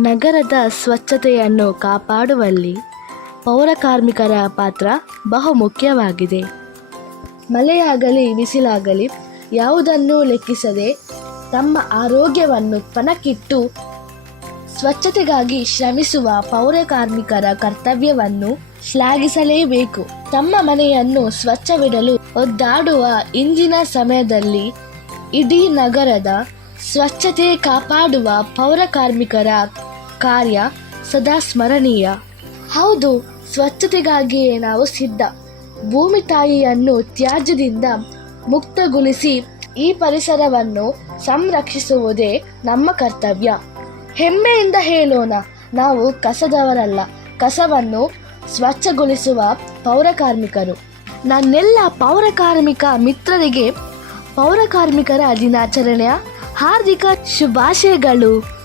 ನಗರದ ಸ್ವಚ್ಛತೆಯನ್ನು ಕಾಪಾಡುವಲ್ಲಿ ಪೌರಕಾರ್ಮಿಕರ ಪಾತ್ರ ಬಹುಮುಖ್ಯವಾಗಿದೆ. ಮಳೆಯಾಗಲಿ ಬಿಸಿಲಾಗಲಿ ಯಾವುದನ್ನೂ ಲೆಕ್ಕಿಸದೆ ತಮ್ಮ ಆರೋಗ್ಯವನ್ನು ಪಣಕ್ಕಿಟ್ಟು ಸ್ವಚ್ಛತೆಗಾಗಿ ಶ್ರಮಿಸುವ ಪೌರಕಾರ್ಮಿಕರ ಕರ್ತವ್ಯವನ್ನು ಶ್ಲಾಘಿಸಲೇಬೇಕು. ತಮ್ಮ ಮನೆಯನ್ನು ಸ್ವಚ್ಛವಿಡಲು ಒದ್ದಾಡುವ ಇಂದಿನ ಸಮಯದಲ್ಲಿ ಇಡೀ ನಗರದ ಸ್ವಚ್ಛತೆ ಕಾಪಾಡುವ ಪೌರಕಾರ್ಮಿಕರ ಕಾರ್ಯ ಸದಾ ಸ್ಮರಣೀಯ. ಹೌದು, ಸ್ವಚ್ಛತೆಗಾಗಿಯೇ ನಾವು ಸಿದ್ಧ. ಭೂಮಿ ತಾಯಿಯನ್ನು ತ್ಯಾಜ್ಯದಿಂದ ಮುಕ್ತಗೊಳಿಸಿ ಈ ಪರಿಸರವನ್ನು ಸಂರಕ್ಷಿಸುವುದೇ ನಮ್ಮ ಕರ್ತವ್ಯ. ಹೆಮ್ಮೆಯಿಂದ ಹೇಳೋಣ, ನಾವು ಕಸದವರಲ್ಲ, ಕಸವನ್ನು ಸ್ವಚ್ಛಗೊಳಿಸುವ ಪೌರಕಾರ್ಮಿಕರು. ನನ್ನೆಲ್ಲ ಪೌರಕಾರ್ಮಿಕ ಮಿತ್ರರಿಗೆ ಪೌರಕಾರ್ಮಿಕರ ದಿನಾಚರಣೆಯ ಹಾರ್ದಿಕ ಶುಭಾಶಯಗಳು.